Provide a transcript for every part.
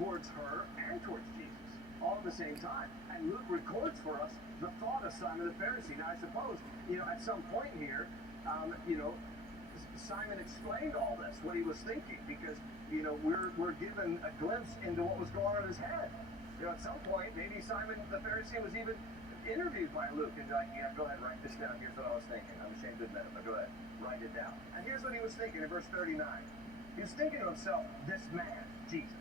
towards her and towards Jesus, all at the same time. And Luke records for us the thought of Simon the Pharisee. Now, I suppose, at some point here, Simon explained all this, what he was thinking, because, we're given a glimpse into what was going on in his head. At some point, maybe Simon the Pharisee was even interviewed by Luke and like, yeah, go ahead, write this down. Here's what I was thinking. I'm ashamed to admit it, but go ahead, write it down. And here's what he was thinking in verse 39. He was thinking to himself, this man, Jesus,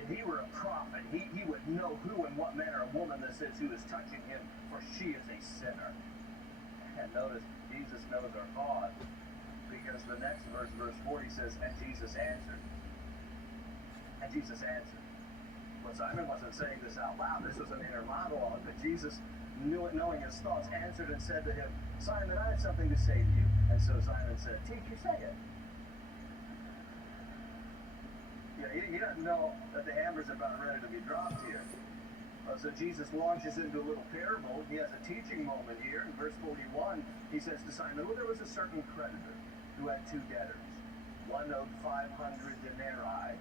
if he were a prophet, he would know who and what manner of woman this is who is touching him, for she is a sinner. And notice, Jesus knows our thoughts, because the next verse 40 says, and Jesus answered. And Jesus answered. Well, Simon wasn't saying this out loud. This was an inner monologue, but Jesus, knowing his thoughts, answered and said to him, Simon, I have something to say to you. And so Simon said, teacher, say it. He doesn't know that the hammer's about ready to be dropped here. So Jesus launches into a little parable. He has a teaching moment here. In verse 41, he says to Simon, well, there was a certain creditor who had two debtors. One owed 500 denarii.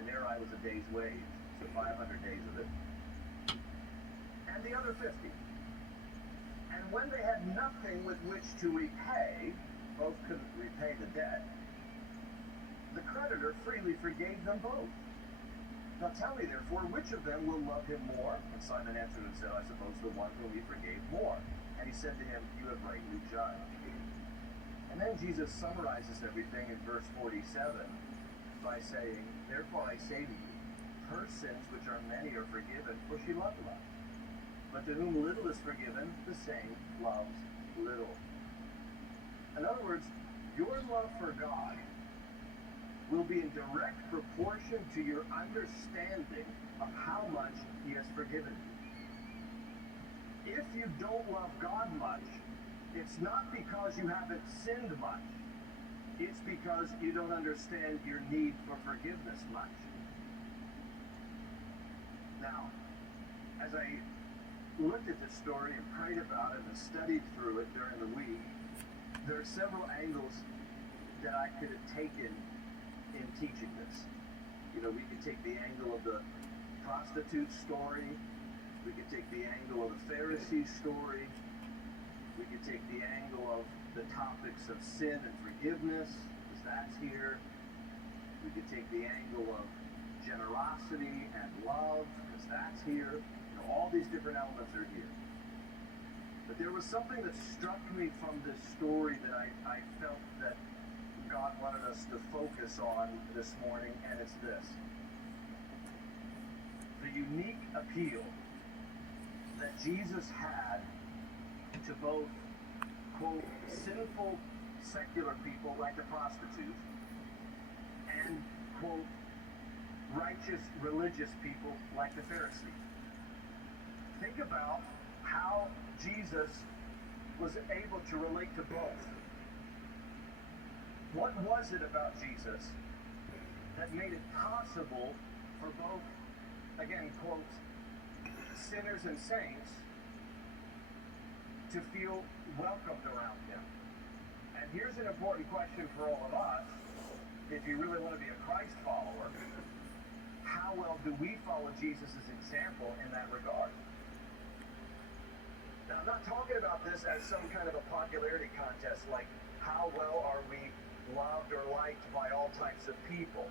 Denarii was a day's wage, so 500 days of it. And the other 50. And when they had nothing with which to repay, both couldn't repay the debt, the creditor freely forgave them both. Now tell me, therefore, which of them will love him more? And Simon answered and said, I suppose the one whom he forgave more. And he said to him, you have rightly judged. And then Jesus summarizes everything in verse 47 by saying, therefore I say to you, her sins, which are many, are forgiven, for she loved much. But to whom little is forgiven, the same loves little. In other words, your love for God will be in direct proportion to your understanding of how much he has forgiven you. If you don't love God much, it's not because you haven't sinned much. It's because you don't understand your need for forgiveness much. Now, as I looked at this story and prayed about it and studied through it during the week, there are several angles that I could have taken in teaching this. We could take the angle of the prostitute story. We could take the angle of the Pharisee story. We could take the angle of the topics of sin and forgiveness, because that's here. We could take the angle of generosity and love, because that's here. All these different elements are here. But there was something that struck me from this story that I felt that God wanted us to focus on this morning, and it's this. The unique appeal that Jesus had to both, quote, sinful secular people like the prostitute and, quote, righteous religious people like the Pharisee. Think about how Jesus was able to relate to both. What was it about Jesus that made it possible for both, again, quote, sinners and saints to feel welcomed around him? And here's an important question for all of us. If you really want to be a Christ follower, how well do we follow Jesus' example in that regard? Now, I'm not talking about this as some kind of a popularity contest, like how well are we loved or liked by all types of people.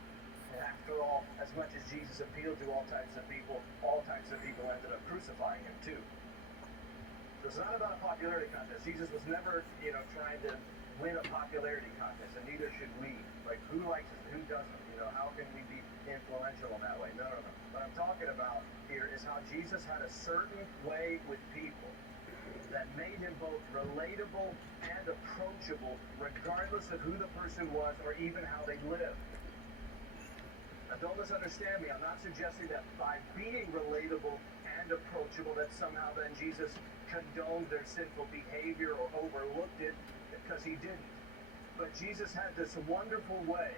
And after all, as much as Jesus appealed to all types of people ended up crucifying him too. So it's not about a popularity contest. Jesus was never, trying to win a popularity contest, and neither should we. Like, who likes us, who doesn't? How can we be influential in that way? No. What I'm talking about here is how Jesus had a certain way with people that made him both relatable and approachable, regardless of who the person was or even how they lived. Now, don't misunderstand me. I'm not suggesting that by being relatable and approachable that somehow then Jesus condoned their sinful behavior or overlooked it, because he didn't. But Jesus had this wonderful way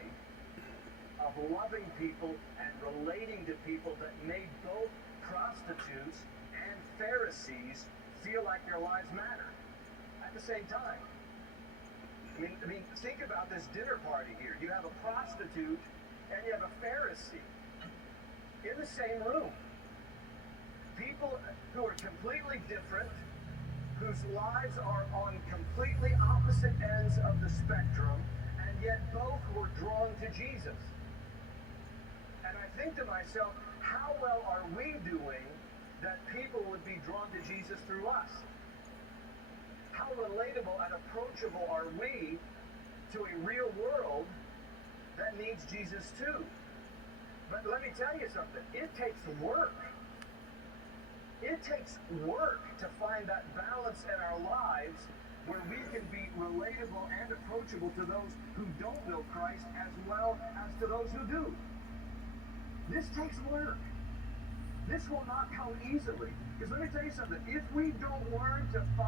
of loving people and relating to people that made both prostitutes and Pharisees feel like their lives matter at the same time. I mean, think about this dinner party here. You have a prostitute and you have a Pharisee. the same room. People who are completely different, whose lives are on completely opposite ends of the spectrum, and yet both were drawn to Jesus. And I think to myself, how well are we doing that people would be drawn to Jesus through us? How relatable and approachable are we to a real world that needs Jesus too? But let me tell you something, it takes work. It takes work to find that balance in our lives where we can be relatable and approachable to those who don't know Christ as well as to those who do. This takes work. This will not come easily. Because let me tell you something, if we don't learn to find